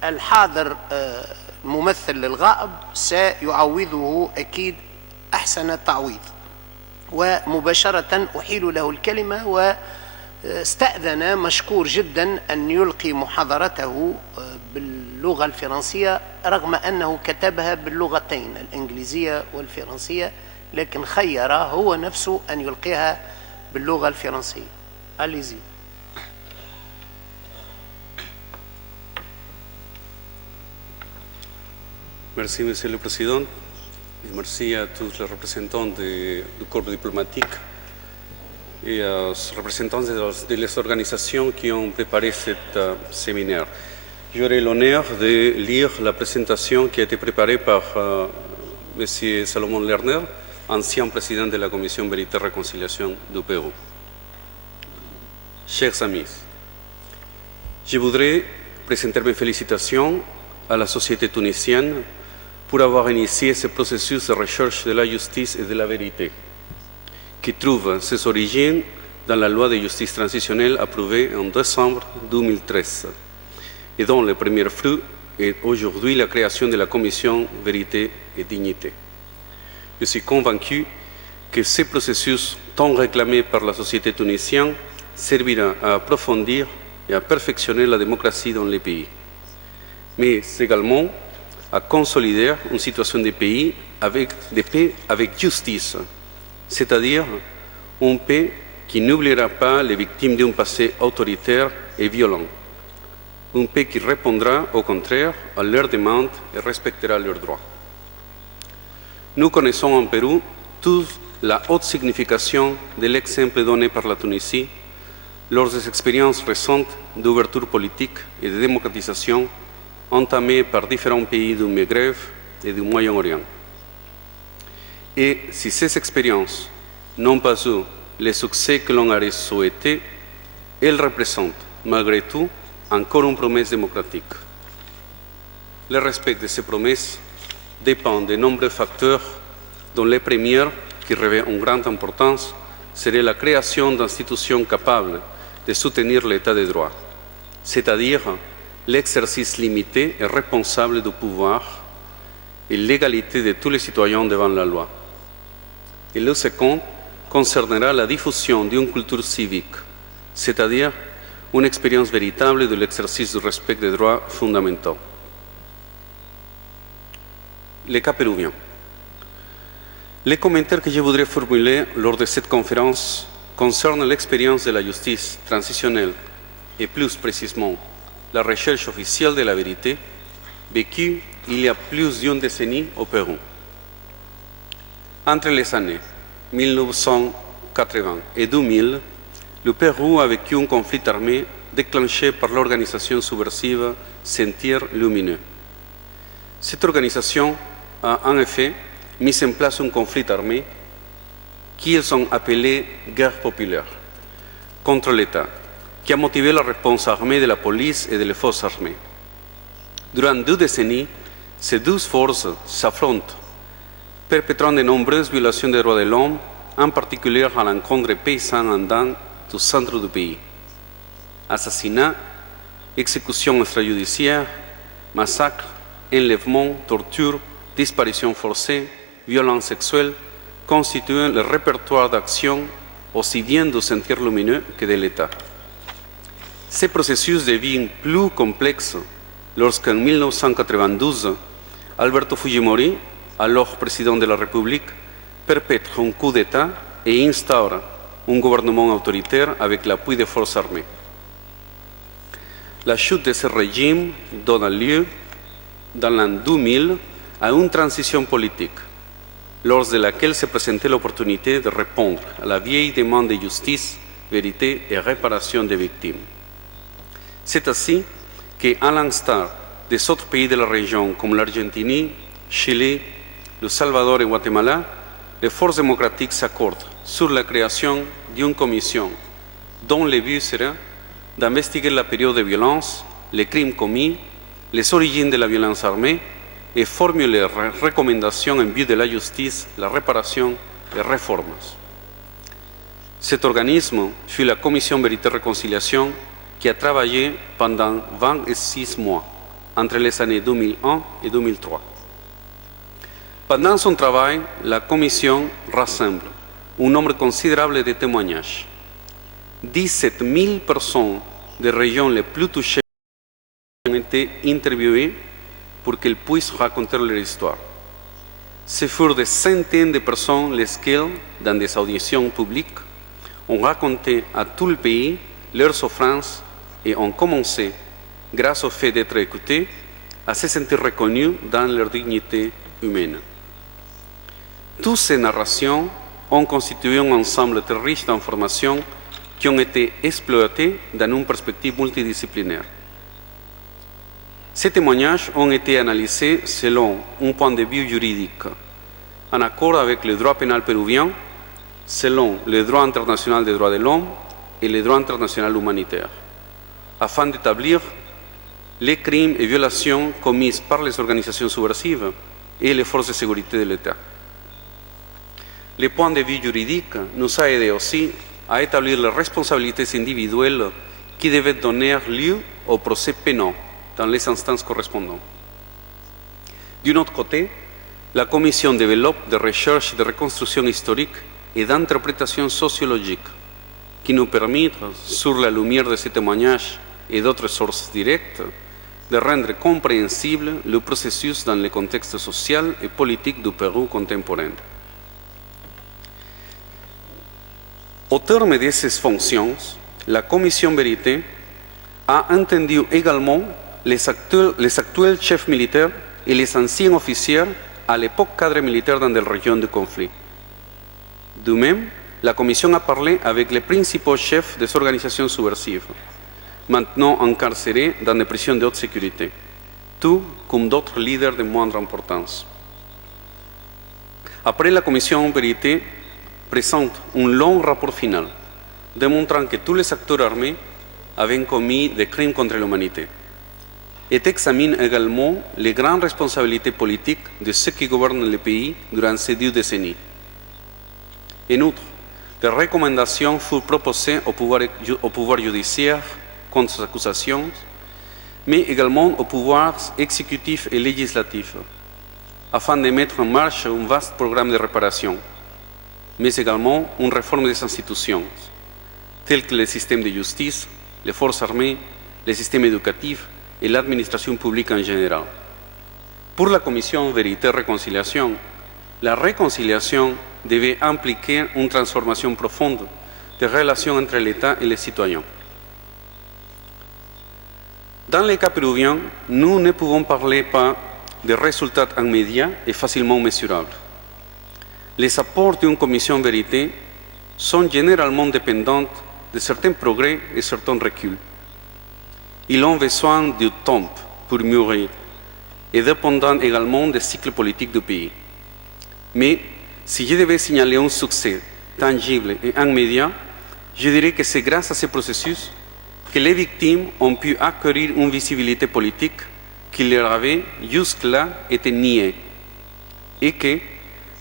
الحاضر الممثل للغائب سيعوضه أكيد أحسن التعويض. ومباشرة أحيل له الكلمة، واستأذن مشكور جدا أن يلقي محاضرته باللغة الفرنسية رغم أنه كتبها باللغتين الإنجليزية والفرنسية، لكن خير هو نفسه أن يلقيها باللغة الفرنسية. Allez-y. Merci, Monsieur le Président, et merci à tous les représentants du corps diplomatique et aux représentants de les organisations qui ont préparé cet séminaire. J'aurai l'honneur de lire la présentation qui a été préparée par Monsieur Salomon Lerner, ancien président de la Commission Vérité et Réconciliation du Pérou. Chers amis, je voudrais présenter mes félicitations à la société tunisienne pour avoir initié ce processus de recherche de la justice et de la vérité, qui trouve ses origines dans la loi de justice transitionnelle approuvée en décembre 2013, et dont le premier fruit est aujourd'hui la création de la Commission Vérité et Dignité. Je suis convaincu que ce processus tant réclamé par la société tunisienne servira à approfondir et à perfectionner la démocratie dans le pays, mais également à consolider une situation de pays de paix avec justice, c'est-à-dire une paix qui n'oubliera pas les victimes d'un passé autoritaire et violent. un pays qui répondra au contraire à leurs demandes et respectera leurs droits. Nous connaissons en Pérou toute la haute signification de l'exemple donné par la Tunisie lors des expériences récentes d'ouverture politique et de démocratisation entamées par différents pays du Maghreb et du Moyen-Orient. Et si ces expériences n'ont pas eu le succès que l'on aurait souhaité, elles représentent malgré tout encore une promesse démocratique. Le respect de ces promesses dépend de nombreux facteurs, dont les premiers, qui revêt une grande importance, serait la création d'institutions capables de soutenir l'état de droit, c'est-à-dire l'exercice limité et responsable du pouvoir et l'égalité de tous les citoyens devant la loi. Et le second concernera la diffusion d'une culture civique, c'est-à-dire une expérience véritable de l'exercice du respect des droits fondamentaux. Le cas péruvien. Les commentaires que je voudrais formuler lors de cette conférence concernent l'expérience de la justice transitionnelle et plus précisément la recherche officielle de la vérité vécue il y a plus d'une décennie au Pérou. Entre les années 1980 et 2000, le Pérou a vécu un conflit armé déclenché par l'organisation subversive Sentier Lumineux. Cette organisation a en effet mis en place un conflit armé qu'ils ont appelé guerre populaire contre l'État, qui a motivé la réponse armée de la police et des forces armées. Durant 2 décennies, ces 2 forces s'affrontent, perpétrant de nombreuses violations des droits de l'homme, en particulier à l'encontre des paysans andins du centre du pays. Assassinats, exécutions extrajudiciaires, massacres, enlèvements, tortures, disparitions forcées, violences sexuelles constituent le répertoire d'action aussi bien du Sentier Lumineux que de l'État. Ce processus devient plus complexe lorsqu'en 1992, Alberto Fujimori, alors président de la République, perpètre un coup d'État et instaure un gouvernement autoritaire avec l'appui des forces armées. La chute de ce régime donne lieu, dans l'an 2000, à une transition politique, lors de laquelle se présentait l'opportunité de répondre à la vieille demande de justice, vérité et réparation des victimes. C'est ainsi qu'à l'instar des autres pays de la région comme l'Argentine, Chili, le Salvador et Guatemala, les forces démocratiques s'accordent sur la création d'une commission dont le but sera d'investiguer la période de violence, les crimes commis, les origines de la violence armée et formuler les recommandations en vue de la justice, la réparation et réformes. Cet organisme fut la Commission Vérité et Réconciliation qui a travaillé pendant 26 mois, entre les années 2001 et 2003. Pendant son travail, la Commission rassemble un nombre considérable de témoignages. 17 000 personnes des régions les plus touchées ont été interviewées pour qu'elles puissent raconter leur histoire. Ce furent des centaines de personnes lesquelles, dans des auditions publiques, ont raconté à tout le pays leurs souffrances et ont commencé, grâce au fait d'être écoutés, à se sentir reconnus dans leur dignité humaine. Toutes ces narrations ont constitué un ensemble très riche d'informations qui ont été exploitées dans une perspective multidisciplinaire. Ces témoignages ont été analysés selon un point de vue juridique, en accord avec le droit pénal péruvien, selon le droit international des droits de l'homme et le droit international humanitaire, afin d'établir les crimes et violations commises par les organisations subversives et les forces de sécurité de l'État. Le point de vue juridique nous a aidé aussi à établir les responsabilités individuelles qui devaient donner lieu aux procès pénaux dans les instances correspondantes. D'un autre côté, la Commission développe des recherches de reconstruction historique et d'interprétation sociologique qui nous permettent, sur la lumière de ces témoignages et d'autres sources directes, de rendre compréhensible le processus dans le contexte social et politique du Pérou contemporain. Au terme de ces fonctions, la Commission Vérité a entendu également les actuels chefs militaires et les anciens officiers à l'époque cadre militaire dans des régions de conflit. De même, la Commission a parlé avec les principaux chefs des organisations subversives, maintenant incarcérés dans des prisons de haute sécurité, tout comme d'autres leaders de moindre importance. Après, la Commission Vérité présente un long rapport final démontrant que tous les acteurs armés avaient commis des crimes contre l'humanité et examine également les grandes responsabilités politiques de ceux qui gouvernent le pays durant ces 2 décennies. En outre, des recommandations furent proposées au pouvoir judiciaire contre ces accusations, mais également aux pouvoirs exécutifs et législatifs, afin de mettre en marche un vaste programme de réparation, mais également une réforme des institutions, telles que le système de justice, les forces armées, le système éducatif et l'administration publique en général. Pour la Commission Vérité et Réconciliation, la réconciliation devait impliquer une transformation profonde des relations entre l'État et les citoyens. Dans le cas péruvien, nous ne pouvons parler pas de résultats immédiats et facilement mesurables. Les apports d'une commission vérité sont généralement dépendants de certains progrès et certains reculs. Ils ont besoin du temps pour mûrir et dépendant également des cycles politiques du pays. Mais si je devais signaler un succès tangible et immédiat, je dirais que c'est grâce à ce processus que les victimes ont pu acquérir une visibilité politique qui leur avait jusque-là été niée et que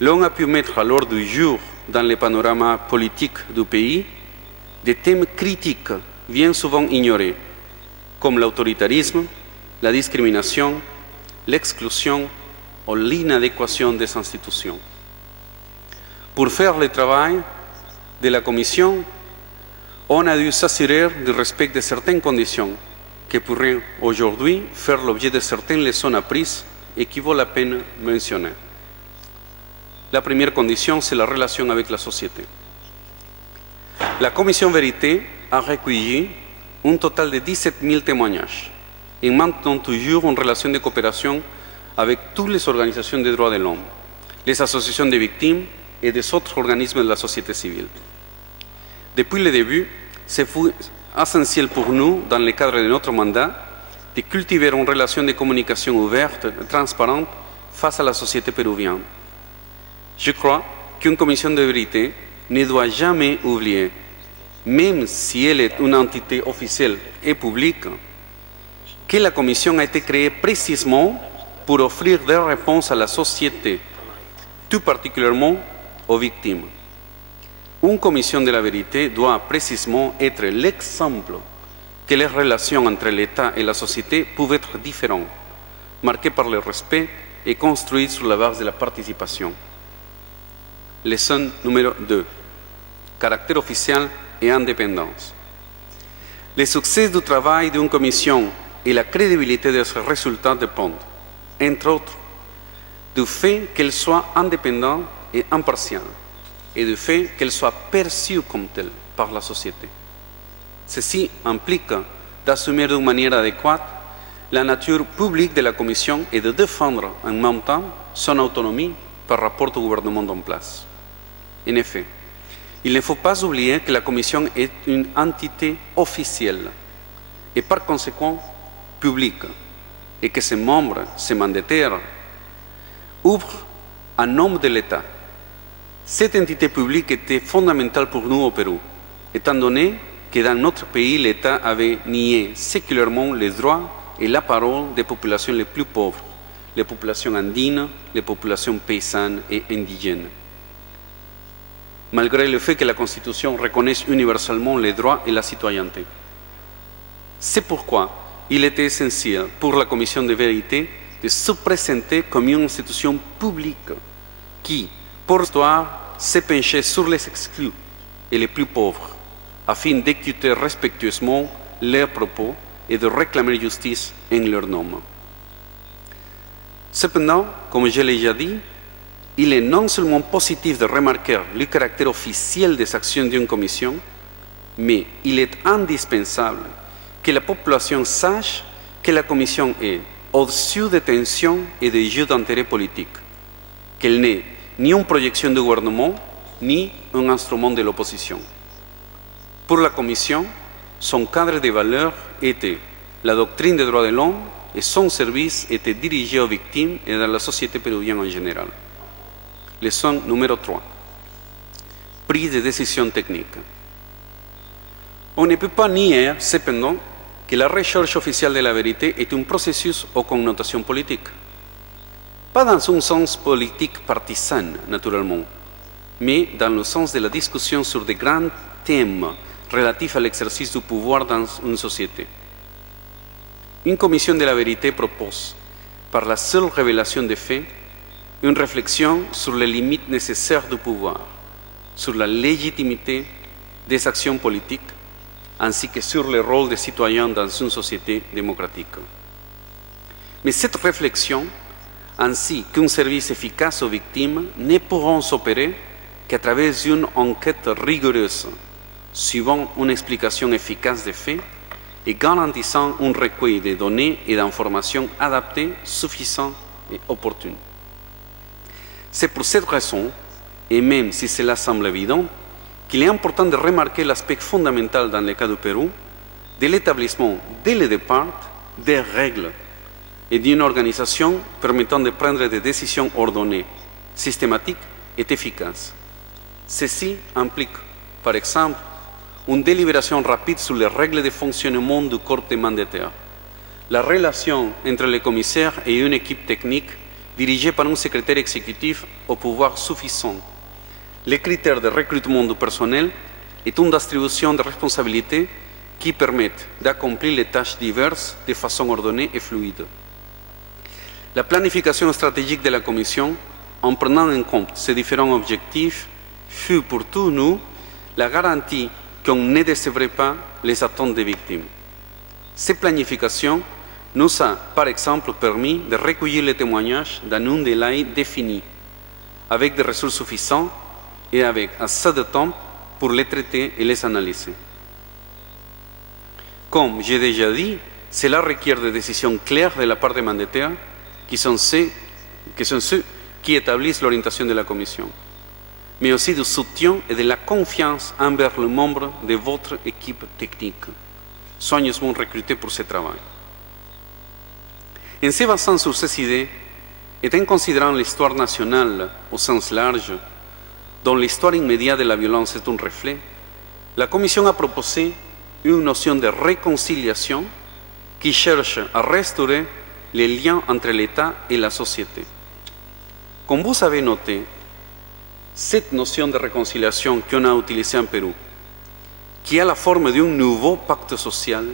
l'on a pu mettre à l'ordre du jour dans le panorama politique du pays des thèmes critiques bien souvent ignorés, comme l'autoritarisme, la discrimination, l'exclusion ou l'inadéquation des institutions. Pour faire le travail de la Commission, on a dû s'assurer du respect de certaines conditions qui pourraient aujourd'hui faire l'objet de certaines leçons apprises et qui vaut la peine de mentionner. La première condition, c'est la relation avec la société. La Commission Vérité a recueilli un total de 17 000 témoignages et maintenant toujours une relation de coopération avec toutes les organisations des droits de l'homme, les associations de victimes et des autres organismes de la société civile. Depuis le début, c'est essentiel pour nous, dans le cadre de notre mandat, de cultiver une relation de communication ouverte et transparente face à la société péruvienne. Je crois qu'une commission de vérité ne doit jamais oublier, même si elle est une entité officielle et publique, que la commission a été créée précisément pour offrir des réponses à la société, tout particulièrement aux victimes. Une commission de la vérité doit précisément être l'exemple que les relations entre l'État et la société peuvent être différentes, marquées par le respect et construites sur la base de la participation. Leçon numéro 2. Caractère officiel et indépendance. Le succès du travail d'une commission et la crédibilité de ses résultats dépendent, entre autres, du fait qu'elle soit indépendante et impartiale, et du fait qu'elle soit perçue comme telle par la société. Ceci implique d'assumer d'une manière adéquate la nature publique de la Commission et de défendre en même temps son autonomie par rapport au gouvernement en place. En effet, il ne faut pas oublier que la Commission est une entité officielle et par conséquent publique, et que ses membres, ses mandataires, ouvrent en nom de l'État. Cette entité publique était fondamentale pour nous au Pérou, étant donné que dans notre pays, l'État avait nié séculairement les droits et la parole des populations les plus pauvres, les populations andines, les populations paysannes et indigènes. Malgré le fait que la Constitution reconnaisse universellement les droits et la citoyenneté. C'est pourquoi il était essentiel pour la Commission de vérité de se présenter comme une institution publique qui, pour l'histoire, s'est penchée sur les exclus et les plus pauvres, afin d'écouter respectueusement leurs propos et de réclamer justice en leur nom. Cependant, comme je l'ai déjà dit, il est non seulement positif de remarquer le caractère officiel des actions d'une commission, mais il est indispensable que la population sache que la Commission est au-dessus des tensions et des jeux d'intérêt politique, qu'elle n'est ni une projection du gouvernement, ni un instrument de l'opposition. Pour la Commission, son cadre de valeurs était la doctrine des droits de l'homme et son service était dirigé aux victimes et à la société péruvienne en général. Leçon numéro 3. Prise de décision technique. On ne peut pas nier, cependant, que la recherche officielle de la vérité est un processus aux connotations politiques. Pas dans un sens politique partisan, naturellement, mais dans le sens de la discussion sur de grands thèmes relatifs à l'exercice du pouvoir dans une société. Une commission de la vérité propose, par la seule révélation des faits, une réflexion sur les limites nécessaires du pouvoir, sur la légitimité des actions politiques, ainsi que sur le rôle des citoyens dans une société démocratique. Mais cette réflexion, ainsi qu'un service efficace aux victimes, ne pourront s'opérer qu'à travers une enquête rigoureuse, suivant une explication efficace des faits et garantissant un recueil de données et d'informations adaptées, suffisantes et opportunes. C'est pour cette raison, et même si cela semble évident, qu'il est important de remarquer l'aspect fondamental dans le cas du Pérou de l'établissement, dès le départ, des règles et d'une organisation permettant de prendre des décisions ordonnées, systématiques et efficaces. Ceci implique, par exemple, une délibération rapide sur les règles de fonctionnement du corps des mandataires, la relation entre les commissaires et une équipe technique dirigée par un secrétaire exécutif au pouvoir suffisant, les critères de recrutement du personnel et une distribution de responsabilités qui permettent d'accomplir les tâches diverses de façon ordonnée et fluide. La planification stratégique de la Commission, en prenant en compte ces différents objectifs, fut pour tous nous la garantie qu'on ne décevrait pas les attentes des victimes. Cette planification nous a, par exemple, permis de recueillir les témoignages dans un délai défini, avec des ressources suffisantes et avec assez de temps pour les traiter et les analyser. Comme j'ai déjà dit, cela requiert des décisions claires de la part des mandataires qui sont ceux qui établissent l'orientation de la Commission, mais aussi du soutien et de la confiance envers les membres de votre équipe technique, soigneusement recrutés pour ce travail. En se basant sur ces idées, et en considérant l'histoire nationale au sens large, dont l'histoire immédiate de la violence est un reflet, la Commission a proposé une notion de réconciliation qui cherche à restaurer les liens entre l'État et la société. Comme vous avez noté, cette notion de réconciliation qu'on a utilisée en Pérou, qui a la forme d'un nouveau pacte social,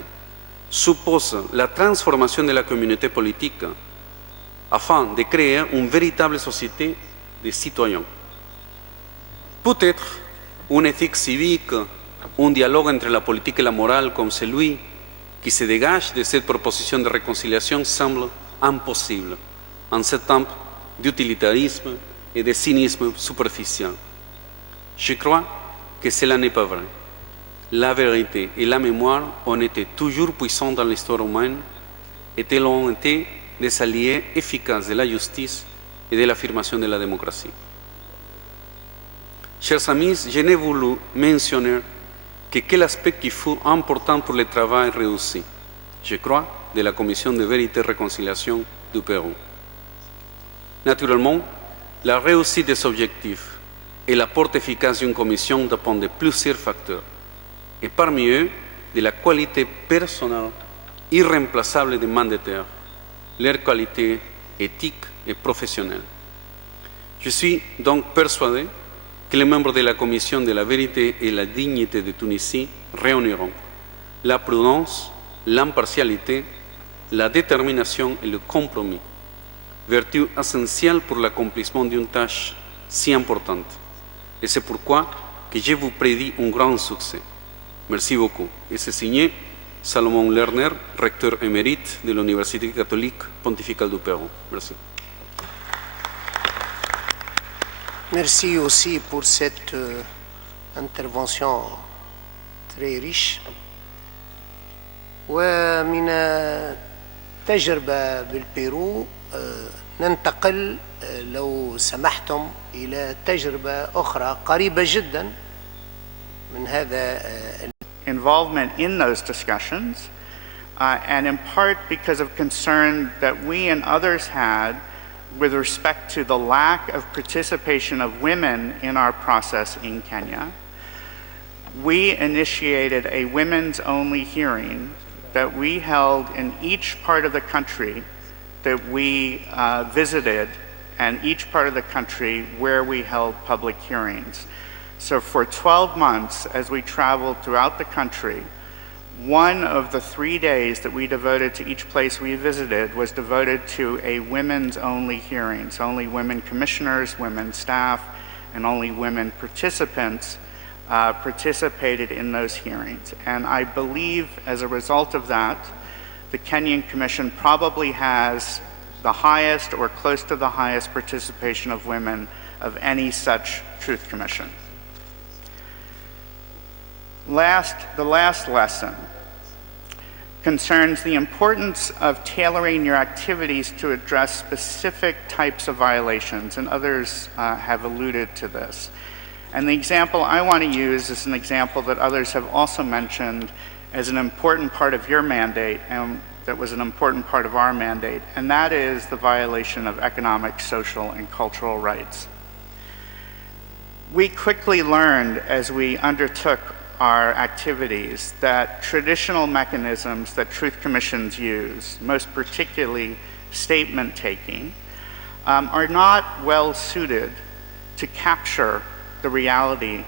suppose la transformation de la communauté politique afin de créer une véritable société de citoyens. Peut-être une éthique civique, un dialogue entre la politique et la morale comme celui qui se dégage de cette proposition de réconciliation semble impossible en ce temps d'utilitarisme et de cynisme superficiel. Je crois que cela n'est pas vrai. La vérité et la mémoire ont été toujours puissantes dans l'histoire humaine et elles ont été des alliés efficaces de la justice et de l'affirmation de la démocratie. Chers amis, je n'ai voulu mentionner que quel aspect qui fut important pour le travail réussi, je crois, de la Commission de vérité et réconciliation du Pérou. Naturellement, la réussite des objectifs et l'apport efficace d'une commission dépendent de plusieurs facteurs, et parmi eux, de la qualité personnelle irremplaçable des mandataires, leur qualité éthique et professionnelle. Je suis donc persuadé que les membres de la Commission de la vérité et la dignité de Tunisie réuniront la prudence, l'impartialité, la détermination et le compromis, vertus essentielles pour l'accomplissement d'une tâche si importante. Et c'est pourquoi que je vous prédis un grand succès. Merci beaucoup. Et c'est signé Salomon Lerner, recteur émérite de l'Université catholique pontificale du Pérou. Merci. Merci aussi pour cette intervention très riche. ومن تجربة بالبيرو ننتقل لو سمحتم إلى تجربة أخرى قريبة جدا من هذا involvement in those discussions, and in part because of concern that we and others had with respect to the lack of participation of women in our process in Kenya. We initiated a women's only hearing that we held in each part of the country that we visited, and each part of the country where we held public hearings. So for 12 months, as we traveled throughout the country, one of the 3 days that we devoted to each place we visited was devoted to a women's only hearing. So only women commissioners, women staff, and only women participants participated in those hearings. And I believe as a result of that, the Kenyan Commission probably has the highest or close to the highest participation of women of any such truth commission. The last lesson concerns the importance of tailoring your activities to address specific types of violations, and others have alluded to this. And the example I want to use is an example that others have also mentioned as an important part of your mandate, and that was an important part of our mandate, and that is the violation of economic, social, and cultural rights. We quickly learned as we undertook our activities that traditional mechanisms that truth commissions use, most particularly statement taking, are not well suited to capture the reality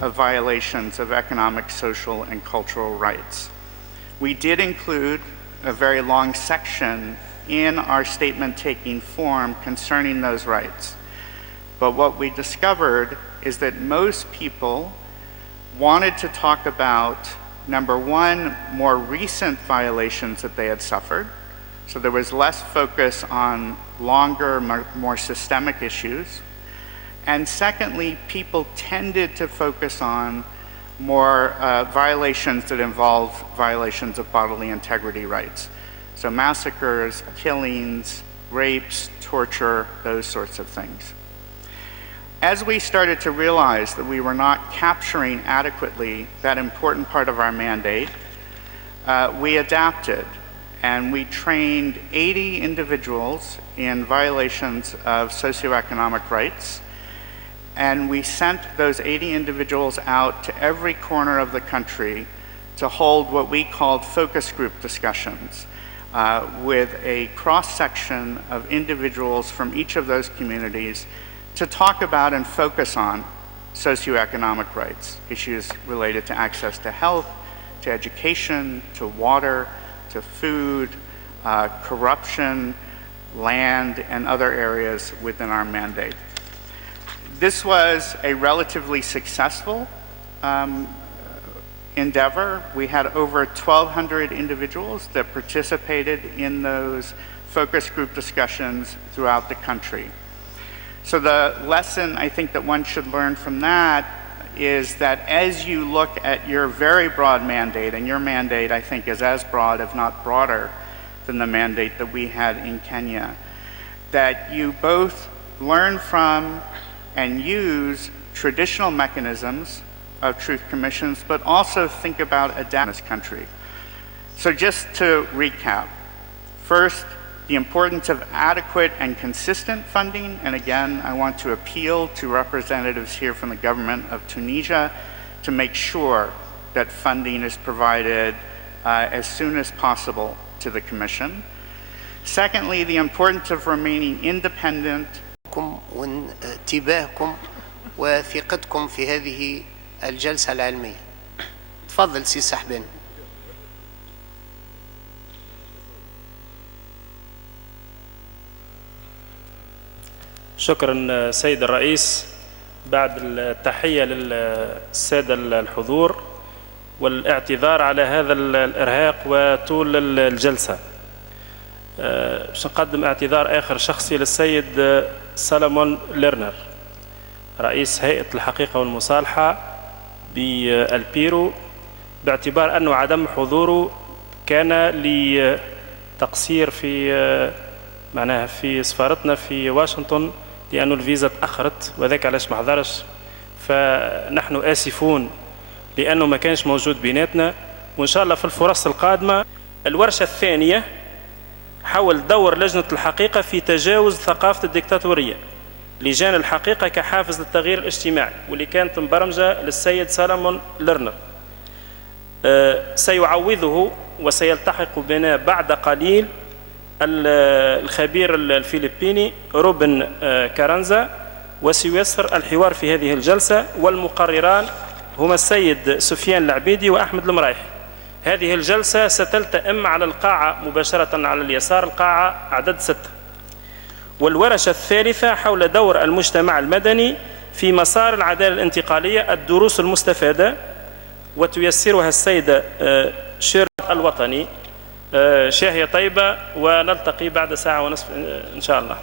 of violations of economic, social, and cultural rights. We did include a very long section in our statement-taking form concerning those rights. But what we discovered is that most people wanted to talk about, number one, more recent violations that they had suffered. So there was less focus on longer, more systemic issues. And secondly, people tended to focus on more violations that involve violations of bodily integrity rights. So massacres, killings, rapes, torture, those sorts of things. As we started to realize that we were not capturing adequately that important part of our mandate, we adapted and we trained 80 individuals in violations of socioeconomic rights. And we sent those 80 individuals out to every corner of the country to hold what we called focus group discussions with a cross-section of individuals from each of those communities to talk about and focus on socioeconomic rights, issues related to access to health, to education, to water, to food, corruption, land, and other areas within our mandate. This was a relatively successful endeavor. We had over 1,200 individuals that participated in those focus group discussions throughout the country. So the lesson I think that one should learn from that is that as you look at your very broad mandate, and your mandate I think is as broad, if not broader, than the mandate that we had in Kenya, that you both learn from and use traditional mechanisms of truth commissions, but also think about adapting this country. So just to recap, first, the importance of adequate and consistent funding, and again, I want to appeal to representatives here from the government of Tunisia to make sure that funding is provided as soon as possible to the Commission. Secondly, the importance of remaining independent. وانتباهكم وثقتكم في هذه الجلسة العلمية. تفضل سي سحبان. شكرا سيد الرئيس. بعد التحية للسادة الحضور والاعتذار على هذا الإرهاق وطول الجلسة، باش نقدم اعتذار آخر شخصي للسيد سولومون ليرنر رئيس هيئة الحقيقة والمصالحة بالبيرو، باعتبار أنه عدم حضوره كان لتقصير في معناها في سفارتنا في واشنطن، لأنه الفيزا تأخرت وذاك علاش ما حضرش، فنحن آسفون لأنه ما كانش موجود بيناتنا. وإن شاء الله في الفرص القادمة. الورشة الثانية حول دور لجنة الحقيقة في تجاوز ثقافة الديكتاتورية، لجان الحقيقة كحافز للتغيير الاجتماعي، واللي كانت مبرمجة للسيد سالمون ليرنر. سيعوضه وسيلتحق بنا بعد قليل الخبير الفلبيني روبن كارانزا، وسييسر الحوار في هذه الجلسة. والمقرران هما السيد سفيان العبيدي وأحمد المرايحي. هذه الجلسة ستلتئم على القاعة مباشرة على اليسار، القاعة عدد 6. والورشة الثالثة حول دور المجتمع المدني في مسار العدالة الانتقالية، الدروس المستفادة، وتيسرها السيدة شيرلي الوطني. شاهية طيبة، ونلتقي بعد ساعة ونصف إن شاء الله.